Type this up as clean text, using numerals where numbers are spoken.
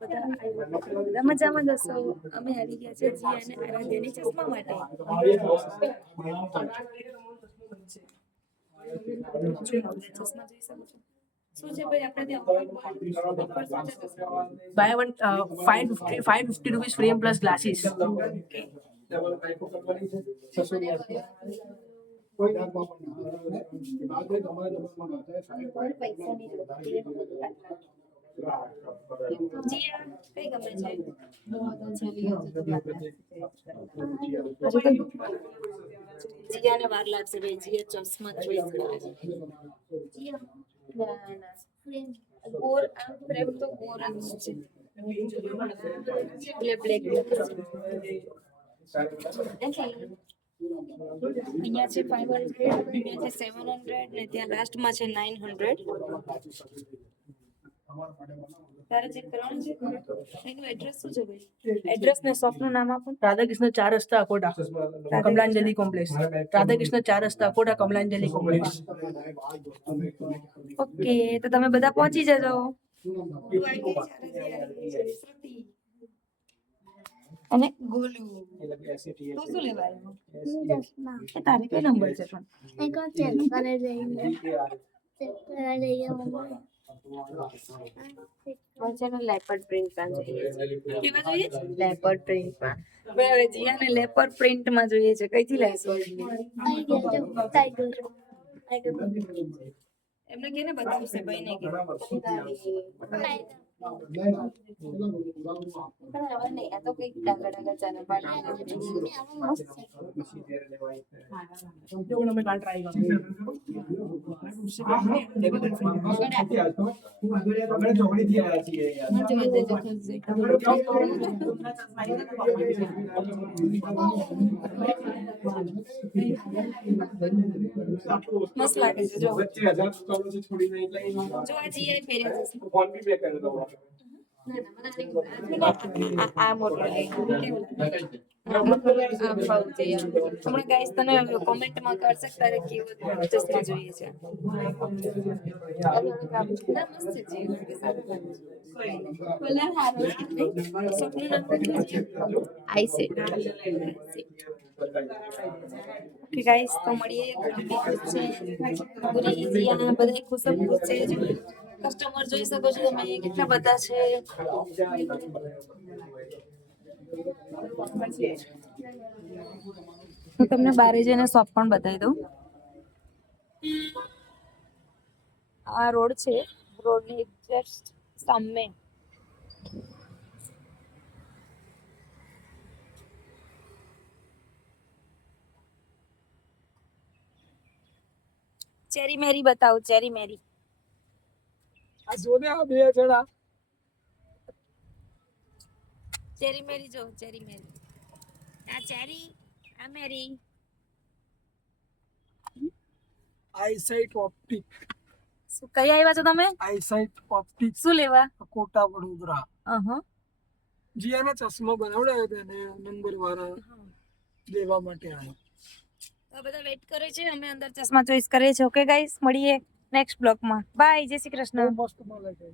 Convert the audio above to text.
બધા મજામાં જશો. અમે આવી ગયા છે જી અને આરાધ્યાની ચશ્મા માટે. ચશ્મા જોઈ શકો છો. શું છે ભાઈ આપણે ત્યાં by one 550 rupees frame plus glasses. જીયાને વાર લાગશે ભાઈ. જીયા ચશ્મા ચોઈસ કરે છે. ગોર આમ ફ્રેમ તો ગોર જ છે. બ્લેક અહીંયા છે 500, અહીંયા છે 700 ને ત્યાં લાસ્ટમાં છે 900. તારે ચેક કરવાનું છે. એનું એડ્રેસ શું છે ભાઈ? એડ્રેસ ને શોપનું નામ આપો. રાધાકૃષ્ણ 4 રસ્તા અકોટા, કમલાંજલિ કોમ્પ્લેક્સ. રાધાકૃષ્ણ 4 રસ્તા અકોટા, કમલાંજલિ કોમ્પ્લેક્સ. ઓકે, તો તમે બધા પહોંચી જજો. અને ગોલુ તું શું લેવા આવ્યો? તારે કઈ નંબર છે પણ? લેપર્ડ પ્રિન્ટમાં જોઈએ છે. કેવા જોઈએ છે? લેપર્ડ પ્રિન્ટમાં. હવે જીયાને લેપર્ડ પ્રિન્ટમાં જોઈએ છે. કઈથી લાવીશું? એમને કેને બતાવશે ભાઈને કે આ તો કઈક ડાગા ડાગા ચાલે જો અમે કાલ ટ્રાય મસ્ત લાગે છે. જો જો આ જીઆઈ પહેર્યા છે. ફોન બી પે કરી દો. આ મોટો હમણાં ગાઈસ તને કોમેન્ટમાં કરશે તારે કેવો ચશ્મા જોઈએ છે. ગાઈસ તો મળીએ. બધા ખુશ છે. કસ્ટમર જોઈ શકો છો તમે કેટલા બધા છે. હું તમને બારે જઈને શોપ પણ બતાવી દઉં. આ રોડ છે. રોડની જસ્ટ સામે ચેરી મેરી બતાવો. ચેરી મેરી આ જોને આ બે જણા ચેરી મેરી જો. ચેરી મેરી આ ચેરી આ મેરી. Eyesight optic. શું કઈ આવ્યા છો તમે? Eyesight optic. શું લેવા? કોટા વડોદરા. અહ જીયાના ચશ્મા બનાવડાવ્યા હતા ને નંબર વાળા લેવા માટે આવ્યા. તો બધા વેઇટ કરે છે. અમે અંદર ચશ્મા ચોઈસ કરીએ છીએ. ઓકે ગાઈસ, મળીએ નેક્સ્ટ બ્લોગમાં. બાય. જય શ્રી કૃષ્ણ. મસ્ત મળે છે.